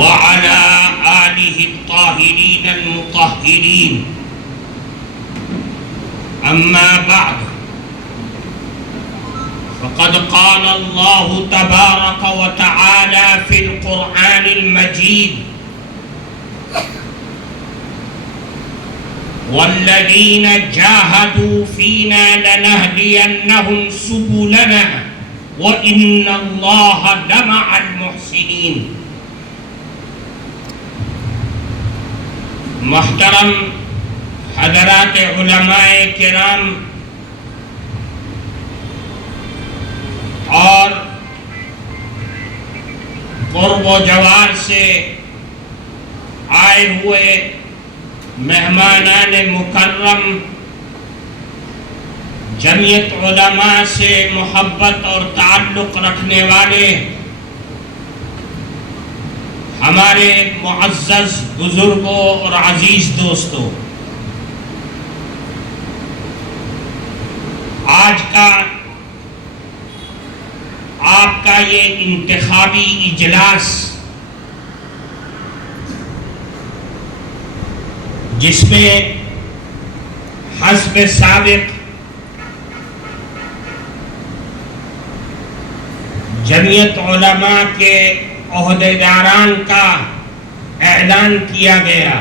وعلى آله الطاهرين المطهرين. أما بعد، فقد قال الله تبارك وتعالى في القرآن المجيد: والذين جاهدوا فينا لنهدينهم سبلنا وإن الله لمع المحسنين. محترم حضرات علماء کرام اور قرب و جوار سے آئے ہوئے مہمانان مکرم، جمعیت علماء سے محبت اور تعلق رکھنے والے ہمارے معزز بزرگوں اور عزیز دوستوں، آج کا آپ کا یہ انتخابی اجلاس، جس میں حسب سابق جمعیت علماء کے عہدیداران کا اعلان کیا گیا،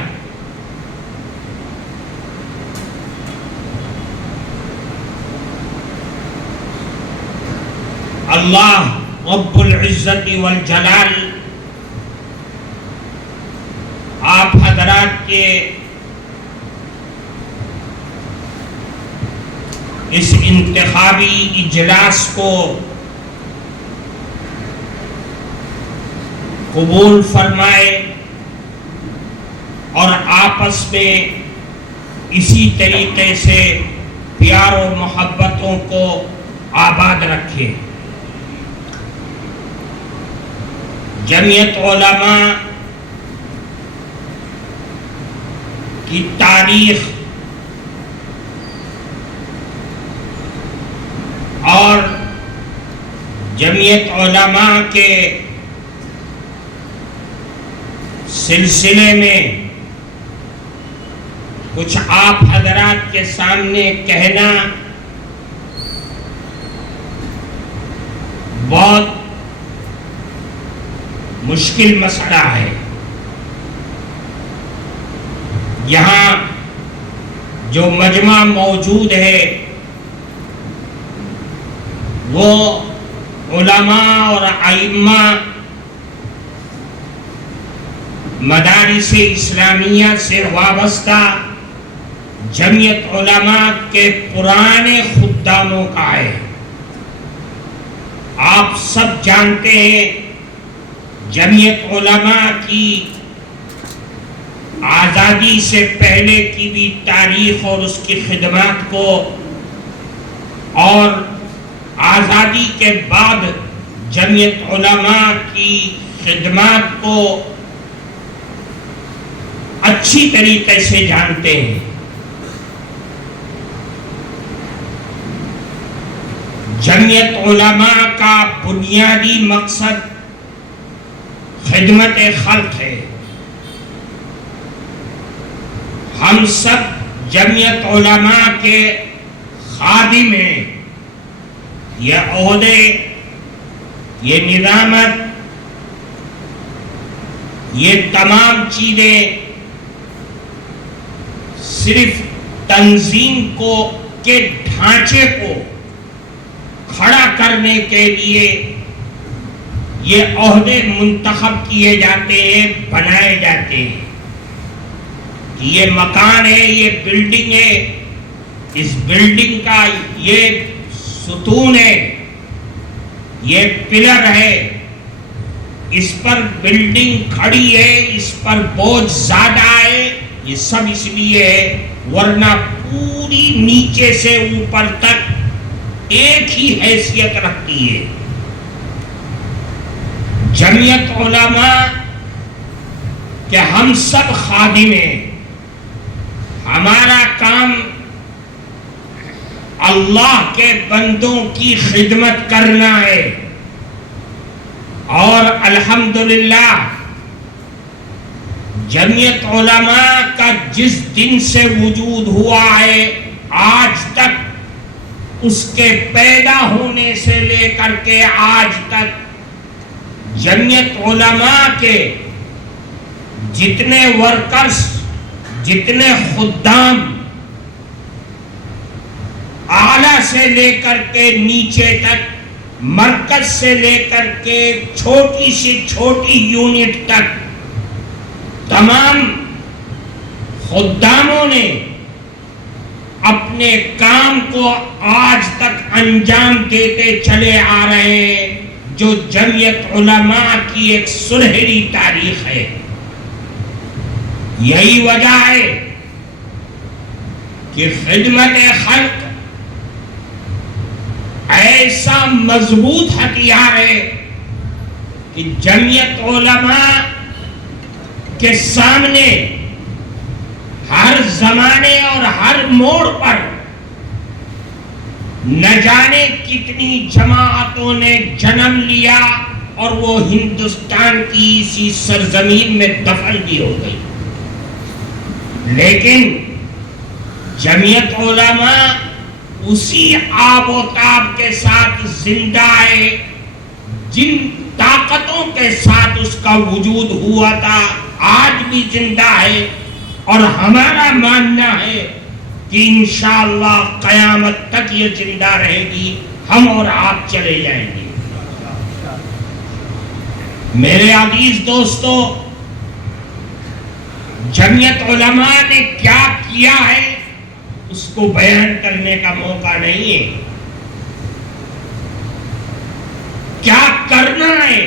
اللہ رب العزت والجلال آپ حضرات کے اس انتخابی اجلاس کو قبول فرمائے اور آپس میں اسی طریقے سے پیار و محبتوں کو آباد رکھے۔ جمعیت علماء کی تاریخ اور جمعیت علماء کے سلسلے میں کچھ آپ حضرات کے سامنے کہنا بہت مشکل مسئلہ ہے۔ یہاں جو مجمع موجود ہے وہ علماء اور ائمہ مدارس اسلامیہ سے وابستہ جمعیت علماء کے پرانے خداموں کا ہے۔ آپ سب جانتے ہیں جمعیت علماء کی آزادی سے پہلے کی بھی تاریخ اور اس کی خدمات کو، اور آزادی کے بعد جمعیت علماء کی خدمات کو اچھی طریقے سے جانتے ہیں۔ جمعیت علماء کا بنیادی مقصد خدمت خلق ہے۔ ہم سب جمعیت علماء کے خادم ہیں۔ یہ عہدے، یہ نظامت، یہ تمام چیزیں صرف تنظیم کو کے ڈھانچے کو کھڑا کرنے کے لیے یہ عہدے منتخب کیے جاتے ہیں، بنائے جاتے ہیں۔ یہ مکان ہے، یہ بلڈنگ ہے، اس بلڈنگ کا یہ ستون ہے، یہ پلر ہے، اس پر بلڈنگ کھڑی ہے، اس پر بوجھ زیادہ ہے، یہ سب اس لیے ہے، ورنہ پوری نیچے سے اوپر تک ایک ہی حیثیت رکھتی ہے۔ جمعیت علماء کہ ہم سب خادم ہیں، ہمارا کام اللہ کے بندوں کی خدمت کرنا ہے، اور الحمدللہ جمعیت علماء کا جس دن سے وجود ہوا ہے آج تک، اس کے پیدا ہونے سے لے کر کے آج تک جمعیت علماء کے جتنے ورکرز، جتنے خدام، اعلیٰ سے لے کر کے نیچے تک، مرکز سے لے کر کے چھوٹی سے چھوٹی یونٹ تک، تمام خداموں نے اپنے کام کو آج تک انجام دیتے چلے آ رہے ہیں، جو جمعیت علماء کی ایک سنہری تاریخ ہے۔ یہی وجہ ہے کہ خدمت خلق ایسا مضبوط ہتھیار ہے کہ جمعیت علماء کے سامنے ہر زمانے اور ہر موڑ پر نہ جانے کتنی جماعتوں نے جنم لیا اور وہ ہندوستان کی اسی سرزمین میں دفن بھی ہو گئی، لیکن جمعیت علماء اسی آب و تاب کے ساتھ زندہ ہے جن طاقتوں کے ساتھ اس کا وجود ہوا تھا، آج بھی زندہ ہے، اور ہمارا ماننا ہے کہ انشاءاللہ قیامت تک یہ زندہ رہے گی، ہم اور آپ چلے جائیں گے۔ میرے عزیز دوستو، جمعیت علماء نے کیا کیا ہے اس کو بیان کرنے کا موقع نہیں ہے، کیا کرنا ہے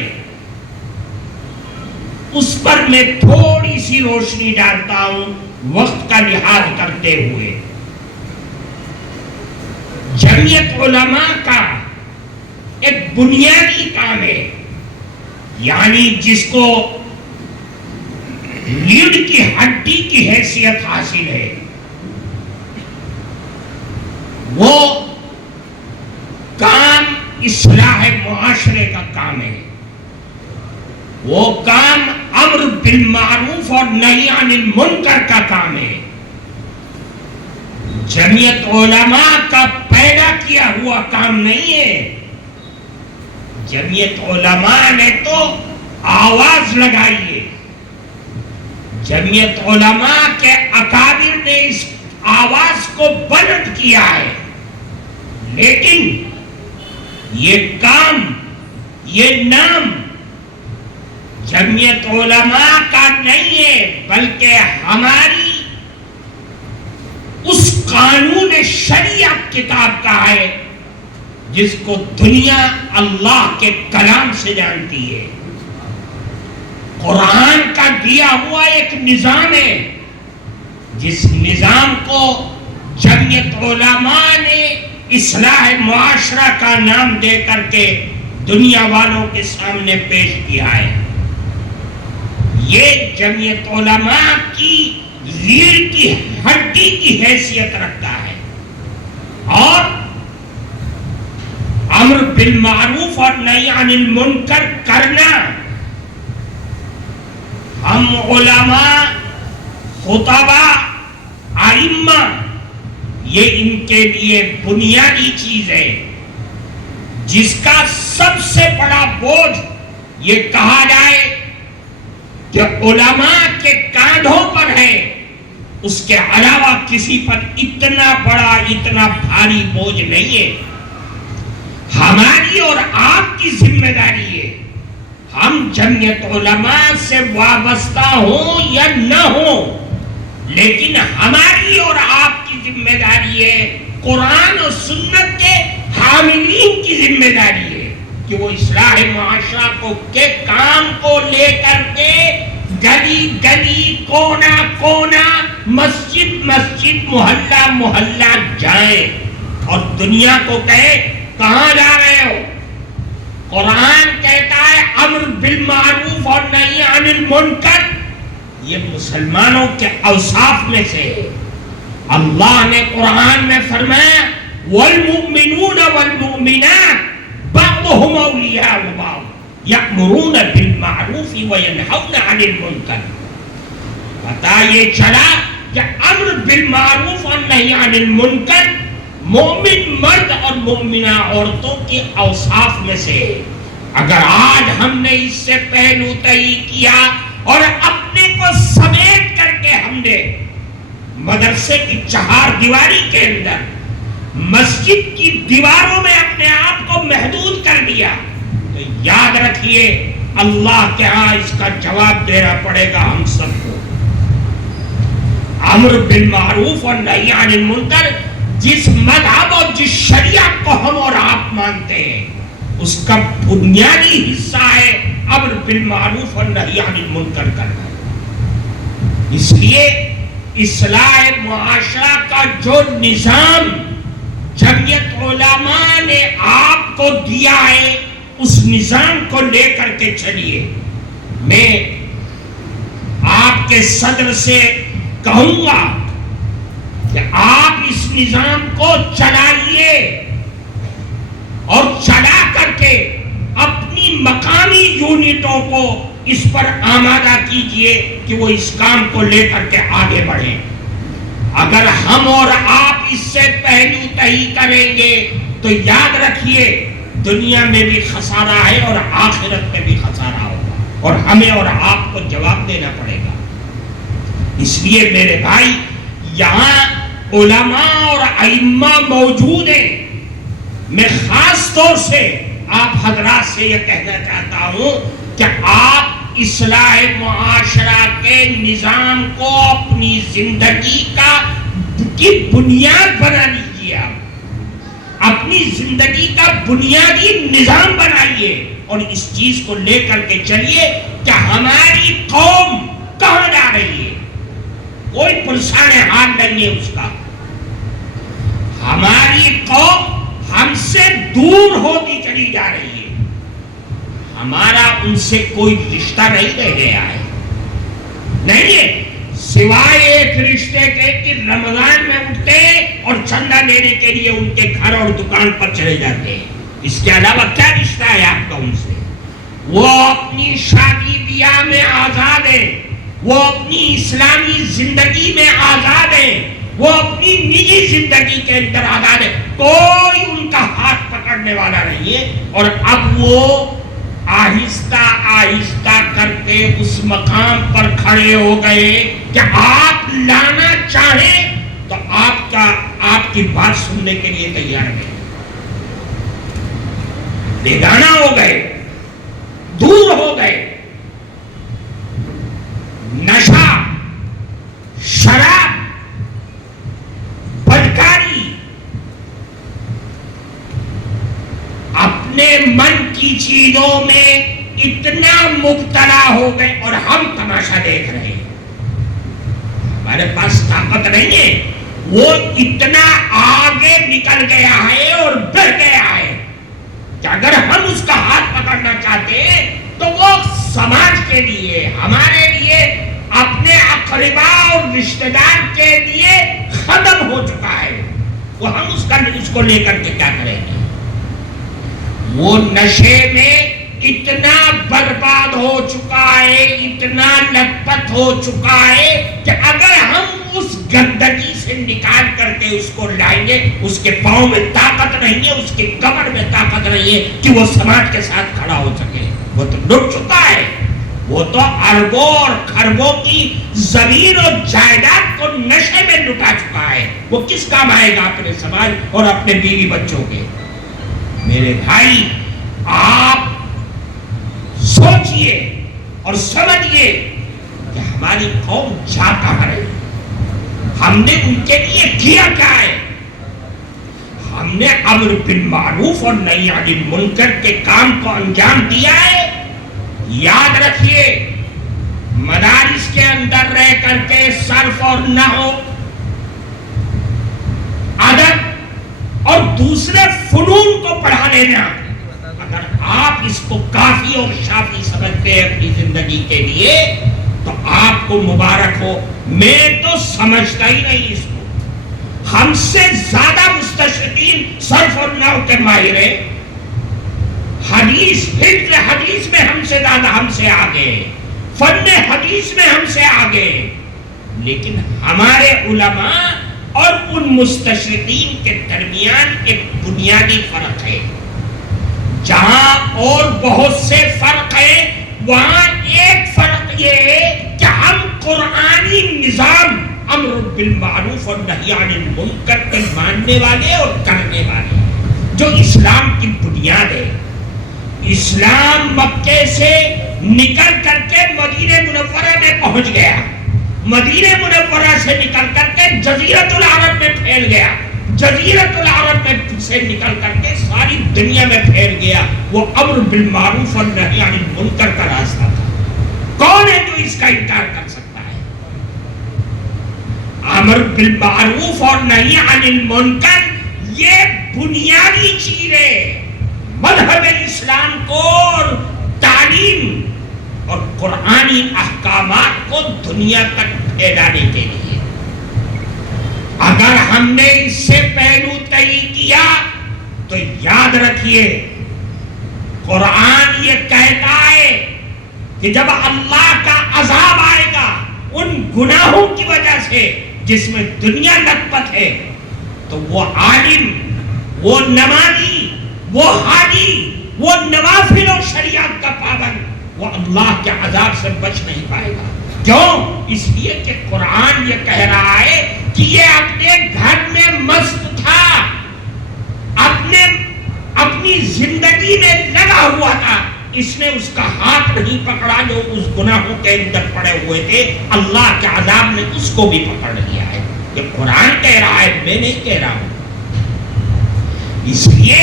اس پر میں تھوڑی سی روشنی ڈالتا ہوں وقت کا لحاظ کرتے ہوئے۔ جمعیت علماء کا ایک بنیادی کام ہے، یعنی جس کو ریڑھ کی ہڈی کی حیثیت حاصل ہے، وہ کام اصلاح معاشرے کا کام ہے، وہ کام امر بالمعروف اور نہی عن المنکر کا کام ہے۔ جمعیت علماء کا پیدا کیا ہوا کام نہیں ہے، جمعیت علماء نے تو آواز لگائی ہے، جمعیت علماء کے اکابر نے اس آواز کو بلند کیا ہے، لیکن یہ کام، یہ نام جمعیت علماء کا نہیں ہے، بلکہ ہماری اس قانون شریعت کتاب کا ہے جس کو دنیا اللہ کے کلام سے جانتی ہے۔ قرآن کا دیا ہوا ایک نظام ہے، جس نظام کو جمعیت علماء نے اصلاح معاشرہ کا نام دے کر کے دنیا والوں کے سامنے پیش کیا ہے۔ یہ جمعیت علماء کی ریڑھ کی ہڈی کی حیثیت رکھتا ہے، اور امر بالمعروف اور نہی عن المنکر کرنا ہم علماء، خطباء، ائمہ، یہ ان کے لیے بنیادی چیز ہے، جس کا سب سے بڑا بوجھ یہ کہا جائے کہ علماء کے کاندھوں پر ہے، اس کے علاوہ کسی پر اتنا بڑا، اتنا بھاری بوجھ نہیں ہے۔ ہماری اور آپ کی ذمہ داری ہے، ہم جمعیت علماء سے وابستہ ہوں یا نہ ہوں، لیکن ہماری اور آپ کی ذمہ داری ہے، قرآن اور سنت کے حاملین کی ذمہ داری ہے کہ وہ اصلاح معاشرہ کو کے کام کو لے کر کے گلی گلی، کونا کونا، مسجد مسجد، محلہ محلہ جائیں اور دنیا کو کہے کہاں جا رہے ہو۔ قرآن کہتا ہے امر بالمعروف اور نہی عن المنکر، یہ مسلمانوں کے اوصاف میں سے ہے۔ اللہ نے قرآن میں فرمایا والمؤمنون والمؤمنات بعضهم اولیاء بعض یأمرون بالمعروف وینہون عن المنکر۔ پتہ یہ چلا کہ امر بالمعروف اور نہی عن المنکر مومن مرد اور مومنہ عورتوں کے اوصاف میں سے، اگر آج ہم نے اس سے پہلو طئی کیا اور اپنے کو سمیٹ کر کے ہم نے مدرسے کی چہار دیواری کے اندر مسجد کی دیواروں میں اپنے آپ کو محدود کر دیا، تو یاد رکھیے اللہ کے ہاں اس کا جواب دینا پڑے گا ہم سب کو۔ امر بالمعروف اور نہی عن المنکر جس مذہب اور جس شریعت کو ہم اور آپ مانتے ہیں اس کا بنیادی حصہ ہے امر بالمعروف اور نہی عن المنکر کرنا۔ اس لیے اصلاح معاشرہ کا جو نظام جمعیت علماء نے آپ کو دیا ہے اس نظام کو لے کر کے چلیے۔ میں آپ کے صدر سے کہوں گا کہ آپ اس نظام کو چلائیے اور چلا کر کے اپنی مقامی یونٹوں کو اس پر آمادہ کیجئے کہ وہ اس کام کو لے کر کے آگے بڑھیں۔ اگر ہم اور آپ اس سے پہلو طئی کریں گے تو یاد رکھیے دنیا میں بھی خسارہ ہے اور آخرت میں بھی خسارہ ہوگا، اور ہمیں اور آپ کو جواب دینا پڑے گا۔ اس لیے میرے بھائی یہاں علماء اور ائمہ موجود ہیں، میں خاص طور سے آپ حضرات سے یہ کہنا چاہتا ہوں کہ آپ اصلاح معاشرہ کے نظام کو اپنی زندگی کی بنیاد بنا لیجیے، آپ اپنی زندگی کا بنیادی نظام بنائیے اور اس چیز کو لے کر کے چلیے کہ ہماری قوم کہاں جا رہی ہے، کوئی پرسان حال نہیں ہے اس کا۔ ہماری قوم ہم سے دور ہوتی چلی جا رہی ہے، ہمارا ان سے کوئی رشتہ نہیں رہ گیا ہے، نہیں ہے سوائے ایک رشتے کے کہ رمضان میں اٹھتے اور چندہ لینے کے لیے ان کے گھر اور دکان پر چلے جاتے ہیں۔ اس کے علاوہ کیا رشتہ ہے آپ کا ان سے؟ وہ اپنی شادی بیاہ میں آزاد ہیں، وہ اپنی اسلامی زندگی میں آزاد ہیں، وہ اپنی نجی زندگی کے اندر آزاد ہیں، کوئی ان کا ہاتھ پکڑنے والا نہیں ہے۔ اور اب وہ آہستہ آہستہ کرتے اس مقام پر کھڑے ہو گئے کہ آپ لانا چاہیں تو آپ کی بات سننے کے لیے تیار ہیں، بیگانہ ہو گئے، دور ہو گئے۔ نشہ، شراب، بدکاری، اپنے من کی چیزوں میں اتنا مبتلا ہو گئے اور ہم تماشا دیکھ رہے ہیں۔ ہمارے پاس طاقت نہیں ہے، وہ اتنا آگے نکل گیا ہے اور بڑھ گیا ہے کہ اگر ہم اس کا ہاتھ پکڑنا چاہتے ہیں تو وہ سماج کے لیے، ہمارے لیے، اپنے اقرباء اور رشتہ دار کے لیے ختم ہو چکا ہے۔ وہ ہم اس کو لے کر کے کیا کریں گے؟ وہ نشے میں اتنا برباد ہو چکا ہے، اتنا لت پت ہو چکا ہے کہ اگر ہم اس گندگی سے نکال کر کے اس کو لائیں گے، اس کے پاؤں میں طاقت نہیں ہے، اس کے کمر میں طاقت نہیں ہے کہ وہ سماج کے ساتھ کھڑا ہو سکے۔ وہ تو لٹ چکا ہے، وہ تو اربوں اور خربوں کی زمین اور جائیداد کو نشے میں لٹا چکا ہے۔ وہ کس کام آئے گا اپنے سماج اور اپنے بیوی بچوں کے؟ میرے بھائی آپ سوچئے اور سمجھئے کہ ہماری قوم جا کہاں رہی، ہم نے ان کے لیے کیا کیا ہے؟ ہم نے امر بالمعروف اور نہی عن المنکر کے کام کو انجام دیا ہے۔ یاد رکھیے مدارس کے اندر رہ کر کے صرف اور نحو، ادب اور دوسرے فنون کو پڑھانے میں اگر آپ اس کو کافی اور شافی سمجھتے ہیں اپنی زندگی کے لیے تو آپ کو مبارک ہو۔ میں تو سمجھتا ہی نہیں اس کو۔ ہم سے زیادہ مستشرقین صرف اور نحو کے ماہر ہیں، حدیث، حفظ حدیث میں ہم سے زیادہ، ہم سے آگے، فن حدیث میں ہم سے آگے، لیکن ہمارے علماء اور ان مستشرقین کے درمیان ایک بنیادی فرق ہے. جہاں اور بہت سے فرق ہیں، وہاں ایک فرق یہ ہے کہ ہم قرآنی نظام امر بالمعروف اور نہی عن المنکر کے ماننے والے اور کرنے والے، جو اسلام کی بنیاد ہے. اسلام مکے سے نکل کر کے مدینہ منورہ میں پہنچ گیا، مدینہ منورہ سے نکل کر کے جزیرۃ العرب میں پھیل گیا، جزیرۃ العرب میں سے نکل کر کے ساری دنیا میں پھیل گیا. وہ امر بالمعروف اور نہی عن المنکر کا راستہ تھا. کون ہے جو اس کا انکار کر سکتا ہے؟ امر بالمعروف اور نہی عن المنکر یہ بنیادی چیز ہے مذہب اسلام کو اور تعلیم اور قرآنی احکامات کو دنیا تک پھیلانے کے لیے. اگر ہم نے اس سے پہلو طے کیا تو یاد رکھیے، قرآن یہ کہتا ہے کہ جب اللہ کا عذاب آئے گا ان گناہوں کی وجہ سے جس میں دنیا لت پت ہے، تو وہ عالم، وہ نمازی، وہ حاجی، وہ نوافل و شریعت کا پابند، وہ اللہ کے عذاب سے بچ نہیں پائے گا. کیوں؟ اس لیے کہ قرآن یہ کہہ رہا ہے کہ یہ اپنے گھر میں مست تھا، اپنی زندگی میں لگا ہوا تھا، اس نے اس کا ہاتھ نہیں پکڑا جو اس گناہوں کے اندر پڑے ہوئے تھے. اللہ کے عذاب نے اس کو بھی پکڑ لیا ہے. یہ قرآن کہہ رہا ہے، میں نہیں کہہ رہا ہوں. اس لیے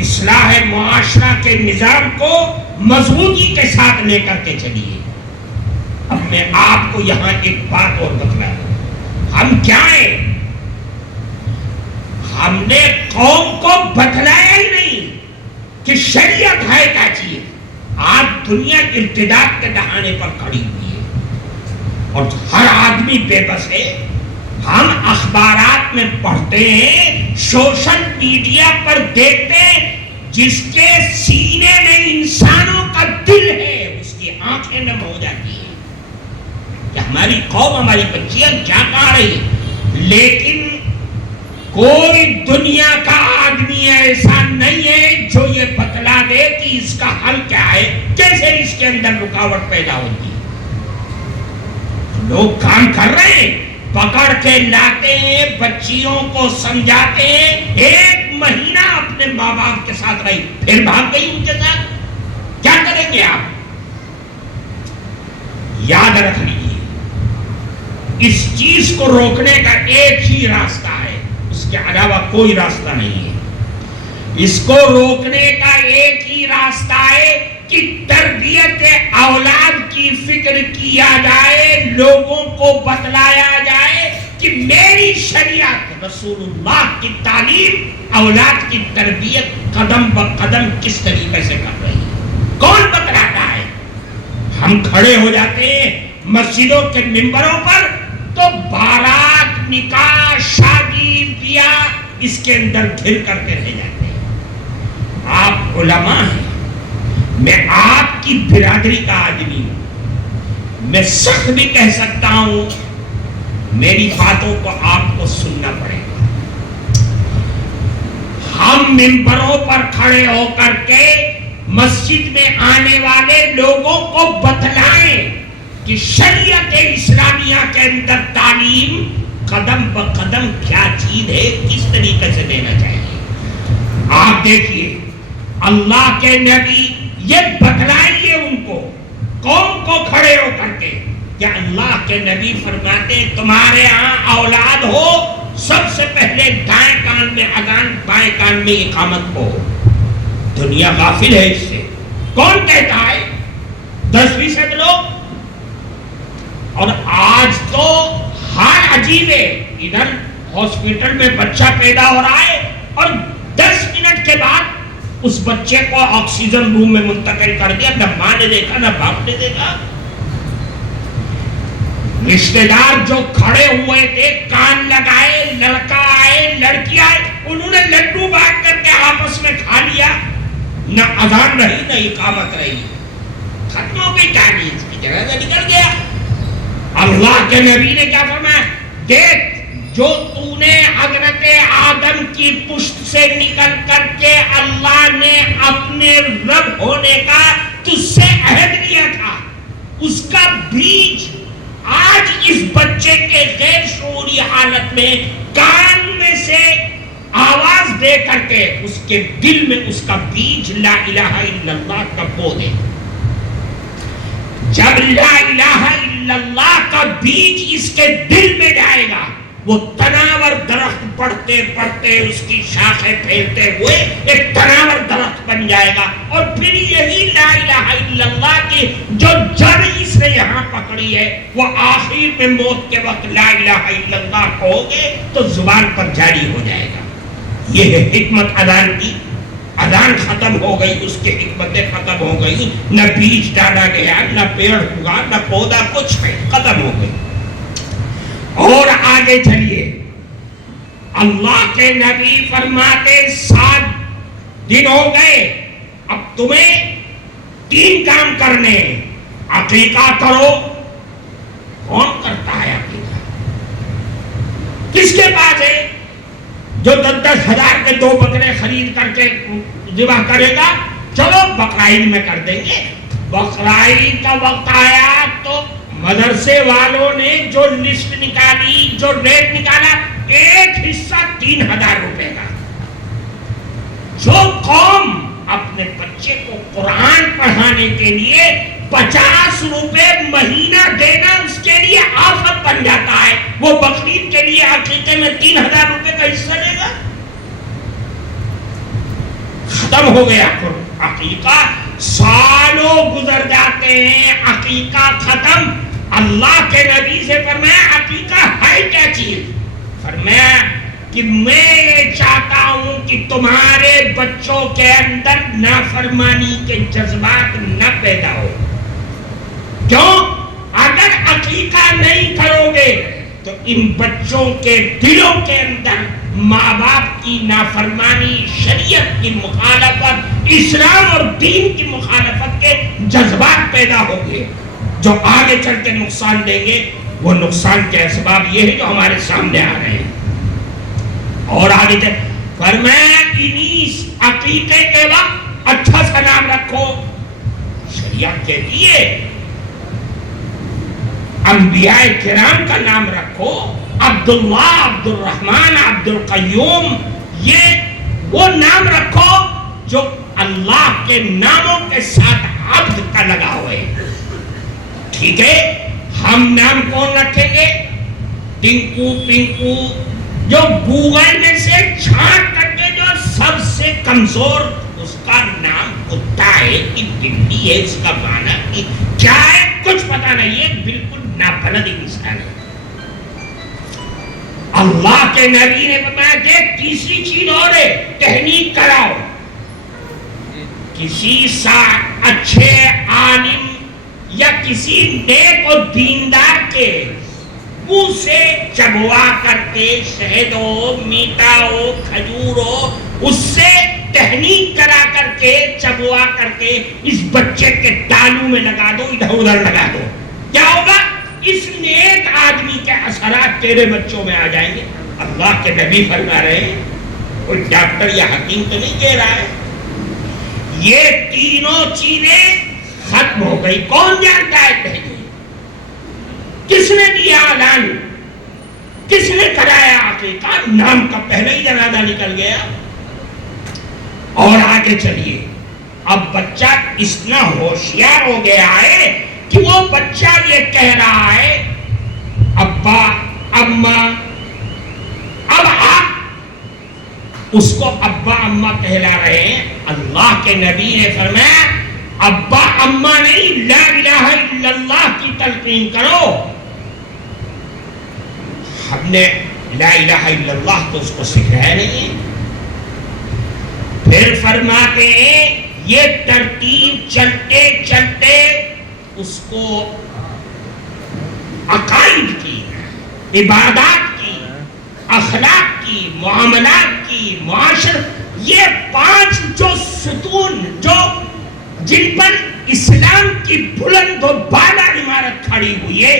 اصلاح معاشرہ کے نظام کو مضبوطی کے ساتھ لے کر کے چلیے. اب میں آپ کو یہاں ایک بات اور بتلا دوں. ہم کیا ہیں؟ ہم نے قوم کو بتلایا ہی نہیں کہ شریعت ہے کیا چیز. آج دنیا ارتداد کے دہانے پر کھڑی ہوئی ہے اور ہر آدمی بے بس ہے. ہم اخبارات میں پڑھتے ہیں، سوشل میڈیا پر دیکھتے ہیں، جس کے سینے میں انسانوں کا دل ہے اس کی آنکھیں نم ہو جاتی ہیں کہ ہماری قوم، ہماری بچیاں کیا کہہ رہی ہیں. لیکن کوئی دنیا کا آدمی ایسا نہیں ہے جو یہ بتلا دے کہ اس کا حل کیا ہے، کیسے اس کے اندر رکاوٹ پیدا ہوتی ہے. لوگ کام کر رہے ہیں، پکڑ کے لاتے ہیں، بچیوں کو سمجھاتے ہیں، 1 مہینہ اپنے ماں باپ کے ساتھ رہی، پھر بھاگ گئی ان کے ساتھ. کیا کریں گے آپ؟ یاد رکھ لیجیے، اس چیز کو روکنے کا ایک ہی راستہ ہے، اس کے علاوہ کوئی راستہ نہیں ہے. اس کو روکنے کا ایک ہی راستہ ہے کہ تربیت اولاد کی فکر کیا جائے، لوگوں کو بتلایا جائے کہ میری شریعت، رسول اللہ کی تعلیم اولاد کی تربیت قدم بقدم کس طریقے سے کر رہی ہے. کون بتلاتا ہے؟ ہم کھڑے ہو جاتے ہیں مسجدوں کے ممبروں پر تو بارات، نکاح، شادی، بیاہ اس کے اندر گھر کر کے رہ جاتے ہیں. آپ علماء ہیں، میں آپ کی برادری کا آدمی ہوں، میں سخت بھی کہہ سکتا ہوں، میری باتوں کو آپ کو سننا پڑے گا. ہم ممبروں پر کھڑے ہو کر کے مسجد میں آنے والے لوگوں کو بتلائیں کہ شریعت اسلامیہ کے اندر تعلیم قدم بقدم کیا چیز ہے، کس طریقے سے دینا چاہیے. آپ دیکھیے، اللہ کے نبی یہ بتلائیے ان کو، قوم کو کھڑے ہو کر کے، کہ اللہ کے نبی فرماتے ہیں تمہارے ہاں اولاد ہو، سب سے پہلے دائیں کان میں اذان، بائیں کان میں اقامت ہو. دنیا غافل ہے اس سے. کون کہتا ہے؟ 10% لوگ. اور آج تو حال عجیب ہے، ادھر ہاسپٹل میں بچہ پیدا ہو رہا ہے اور 10 منٹ کے بعد اس بچے کو آکسیجن روم میں منتقل کر دیا. نہ ماں نے دیکھا، نہ باپ نے دیکھا. رشتے دار جو کھڑے ہوئے تھے، کان لگائے، لڑکا آئے، لڑکی آئے، انہوں نے لڈو بانٹ کر کے آپس میں کھا لیا. نہ اذان رہی، نہ اقامت رہی. ختم ہو گئی کہانی، اس کی جگہ سے نکل گیا. اللہ کے نبی نے کیا فرمایا؟ دیکھ جو تو نے حضرت آدم کی پشت سے نکل کر کے اللہ نے اپنے رب ہونے کا تجھ سے عہد لیا تھا، اس کا بیج آج اس بچے کے غیر شعوری حالت میں کان میں سے آواز دے کر کے اس کے دل میں اس کا بیج لا الہ الا اللہ کا بو دے. جب لا الہ الا اللہ کا بیج اس کے دل میں جائے گا، وہ تناور درخت پڑھتے پڑھتے اس کی شاخیں پھیلتے ہوئے ایک تناور درخت بن جائے گا، اور پھر یہی لا الہ الا اللہ کی جو جڑ اس نے یہاں پکڑی ہے وہ آخر میں موت کے وقت لا الہ الا اللہ کہو گے تو زبان پر جاری ہو جائے گا. یہ ہے حکمت اذان کی. اذان ختم ہو گئی، اس کی حکمتیں ختم ہو گئی، نہ بیج ڈالا گیا، نہ پیڑ ہوگا، نہ پودا، کچھ نہیں، ختم ہو گئی. اور آگے چلیے، اللہ کے نبی فرماتے 7 دن ہو گئے، اب تمہیں 3 کام کرنے. عقیقہ کرو. کون کرتا ہے عقیقہ؟ کس کے پاس ہے جو 10-10 ہزار کے 2 بکرے خرید کر کے ذبح کرے گا؟ چلو بقرعید میں کر دیں گے. بقرعید کا وقت آیا تو مدرسے والوں نے جو لسٹ نکالی، جو ریٹ نکالا، ایک حصہ 3,000 روپے کا. جو قوم اپنے بچے کو قرآن پڑھانے کے لیے 50 روپے مہینہ دینا اس کے لیے آفت بن جاتا ہے، وہ بقرعید کے لیے عقیقے میں 3,000 روپے کا حصہ لے گا. ختم ہو گیا عقیقہ. سالوں گزر جاتے ہیں، عقیقہ ختم. اللہ کے نبی سے فرمایا عقیقہ ہے کیا چیز؟ فرمایا کہ میں یہ چاہتا ہوں کہ تمہارے بچوں کے اندر نافرمانی کے جذبات نہ پیدا ہو. کیوں؟ اگر عقیقہ نہیں کرو گے تو ان بچوں کے دلوں کے اندر ماں باپ کی نافرمانی، شریعت کی مخالفت، اسلام اور دین کی مخالفت کے جذبات پیدا ہوں گے جو آگے چل کے نقصان دیں گے. وہ نقصان کے اسباب یہ ہے جو ہمارے سامنے آ رہے ہیں. اور آگے چل فرمایا انیس عقیقے کے وقت اچھا سا نام رکھو. شریعت کہتی ہے انبیاء کرام کا نام رکھو. عبداللہ، عبد الرحمن، عبد القیوم، یہ وہ نام رکھو جو اللہ کے ناموں کے ساتھ عبد کا لگا ہوئے. ٹھیک ہے، ہم نام کون رکھیں گے؟ ٹنکو پنکو. جو گوگل میں سے چھانٹ کر کے جو سب سے کمزور، اس کا نام کتا ہے کہ بلی ہے، اس کا معنی کیا ہے کچھ پتا نہیں ہے، بالکل نابلد انسان ہے. اللہ کے نبی نے فرمایا کہ تیسری چیز اور ہے، تحنیک کراؤ. کسی اچھے عالم یا کسی نیک اور دیندار کے منہ سے چبوا کر کے، شہد ہو، میٹھا ہو، کھجور ہو، اس سے تحنیک کرا کر کے، چبوا کر کے اس بچے کے تالو میں لگا دو، ادھر ادھر لگا دو. کیا ہوگا؟ اس نیک آدمی کے اثرات تیرے بچوں میں آ جائیں گے. اللہ کے نبی فرما رہے ہیں، کوئی ڈاکٹر یا حکیم تو نہیں کہہ رہا ہے. یہ تینوں چیزیں ختم ہو گئی. کون جانتا ہے پہلے؟ کس نے دیا اعلان؟ کس نے کرایا عقیقہ؟ نام کا پہلے ہی جنازہ نکل گیا. اور آگے چلیے، اب بچہ اتنا ہوشیار ہو گیا ہے کہ وہ بچہ یہ کہہ رہا ہے ابا، اماں. اب آپ اس کو ابا اماں کہلا رہے ہیں. اللہ کے نبی نے فرمایا ابا اماں نہیں، لا الہ الا اللہ کی تلقین کرو. ہم نے لا الہ الا اللہ تو اس کو سکھایا نہیں ہے. پھر فرماتے ہیں یہ ترتیب چلتے چلتے اس کو عقائد کی، عبادات کی، اخلاق کی، معاملات کی، معاشرت، یہ 5 جو ستون جو جن پر اسلام کی بلند و بالا عمارت کھڑی ہوئی ہے،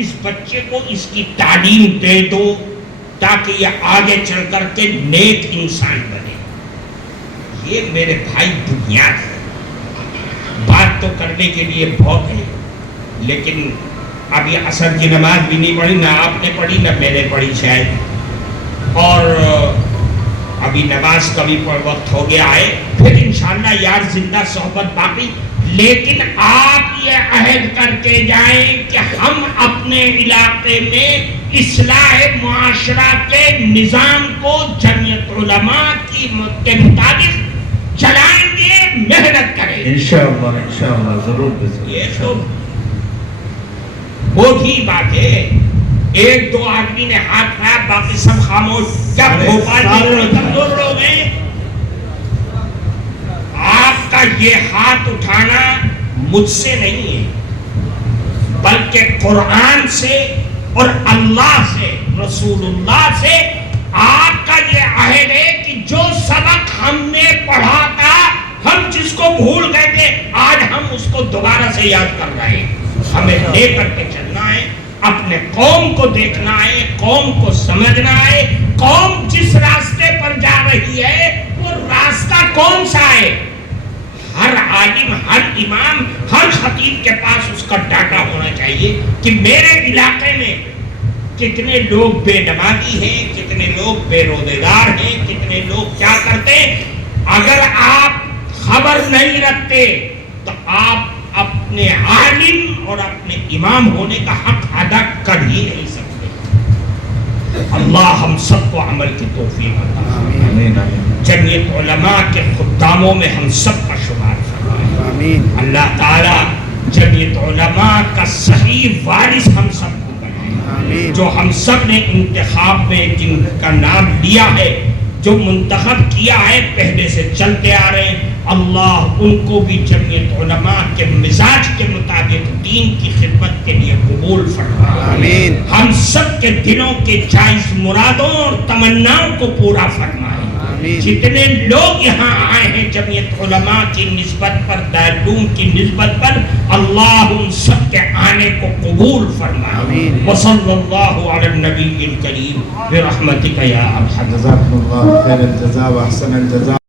اس بچے کو اس کی تعلیم دے دو تاکہ یہ آگے چل کر کے نیک انسان بنے. یہ میرے بھائی بنیاد ہے. بات تو کرنے کے لیے بہت ہے، لیکن اب یہ عصر کی نماز بھی نہیں پڑھی، نہ آپ نے پڑھی نہ میں نے پڑھی شاید، اور ابھی نماز کا بھی وقت ہو گیا ہے. پھر انشاءاللہ یار زندہ صحبت باقی. لیکن آپ یہ عہد کر کے جائیں کہ ہم اپنے علاقے میں اصلاح معاشرہ کے نظام کو جمعیت علماء کے مطابق چلائیں گے، محنت کریں. انشاءاللہ ضرور. یہ تو بہت ہی بات ہے. ایک دو آدمی نے ہاتھ اٹھایا، باقی سب خاموش. کیا بھوپال میں کمزور لوگ ہیں؟ آپ کا یہ ہاتھ اٹھانا مجھ سے نہیں ہے، بلکہ قرآن سے اور اللہ سے، رسول اللہ سے آپ کا یہ عہد ہے کہ جو سبق ہم نے پڑھا تھا، ہم جس کو بھول گئے تھے، آج ہم اس کو دوبارہ سے یاد کر رہے ہیں. ہمیں لے کر کے چلنا ہے، اپنے قوم کو دیکھنا ہے، قوم کو سمجھنا ہے. قوم جس راستے پر جا رہی ہے وہ راستہ کون سا ہے؟ ہر عالم، ہر امام، ہر خطیب کے پاس اس کا ڈاٹا ہونا چاہیے کہ میرے علاقے میں کتنے لوگ بے نمازی ہیں، کتنے لوگ بے روزگار ہیں، کتنے لوگ کیا کرتے ہیں. اگر آپ خبر نہیں رکھتے تو آپ اپنے عالم اور اپنے امام ہونے کا حق ادا کر ہی نہیں سکتے. اللہ ہم سب کو عمل کی توفیق عطا فرمائے. جمعیت علماء کے خداموں میں ہم سب کا شمار فرمائے. اللہ تعالی جمعیت علماء کا صحیح وارث ہم سب کو بنائے. جو ہم سب نے انتخاب میں جن کا نام لیا ہے، جو منتخب کیا ہے، پہلے سے چلتے آ رہے ہیں، اللہ ان کو بھی جمعیت علماء کے مزاج کے مطابق دین کی خدمت کے لیے قبول فرمائے. ہم سب کے دلوں کے جائز مرادوں اور تمناؤں کو پورا فرمائے. جتنے لوگ یہاں آئے ہیں جمعیت علماء کی نسبت پر، دارالعلوم کی نسبت پر، اللہ ان سب کے آنے کو قبول فرمائے. وصلی اللہ علی النبی الکریم برحمتک یا ارحم. جزاکم اللہ خیر الجزاء و احسن الجزاء.